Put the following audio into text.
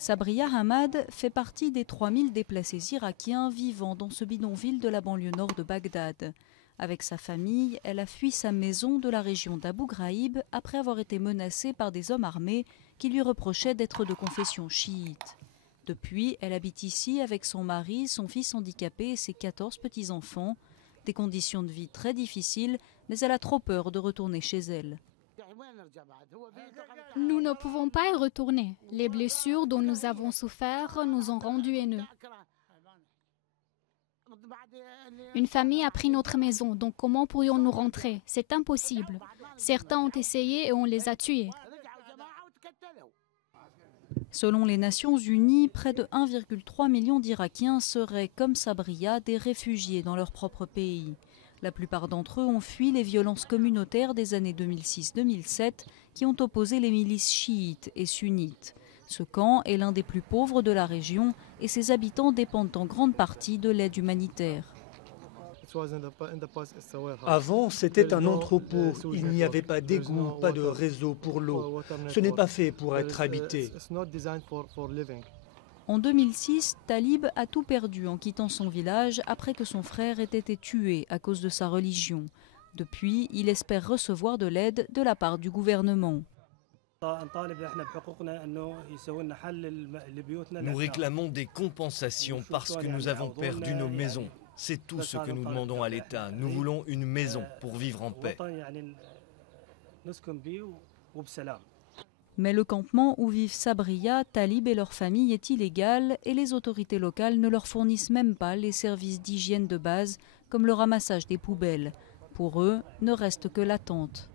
Sabriya Hamad fait partie des 3000 déplacés irakiens vivant dans ce bidonville de la banlieue nord de Bagdad. Avec sa famille, elle a fui sa maison de la région d'Abu Ghraib après avoir été menacée par des hommes armés qui lui reprochaient d'être de confession chiite. Depuis, elle habite ici avec son mari, son fils handicapé et ses 14 petits-enfants. Des conditions de vie très difficiles, mais elle a trop peur de retourner chez elle. Nous ne pouvons pas y retourner. Les blessures dont nous avons souffert nous ont rendus haineux. Une famille a pris notre maison, donc comment pourrions-nous rentrer? C'est impossible. Certains ont essayé et on les a tués. Selon les Nations Unies, près de 1,3 million d'Irakiens seraient, comme Sabriya, des réfugiés dans leur propre pays. La plupart d'entre eux ont fui les violences communautaires des années 2006-2007 qui ont opposé les milices chiites et sunnites. Ce camp est l'un des plus pauvres de la région et ses habitants dépendent en grande partie de l'aide humanitaire. Avant, c'était un entrepôt. Il n'y avait pas d'égout, pas de réseau pour l'eau. Ce n'est pas fait pour être habité. En 2006, Talib a tout perdu en quittant son village après que son frère ait été tué à cause de sa religion. Depuis, il espère recevoir de l'aide de la part du gouvernement. Nous réclamons des compensations parce que nous avons perdu nos maisons. C'est tout ce que nous demandons à l'État. Nous voulons une maison pour vivre en paix. Mais le campement où vivent Sabriya, Talib et leur famille est illégal et les autorités locales ne leur fournissent même pas les services d'hygiène de base comme le ramassage des poubelles. Pour eux, ne reste que l'attente.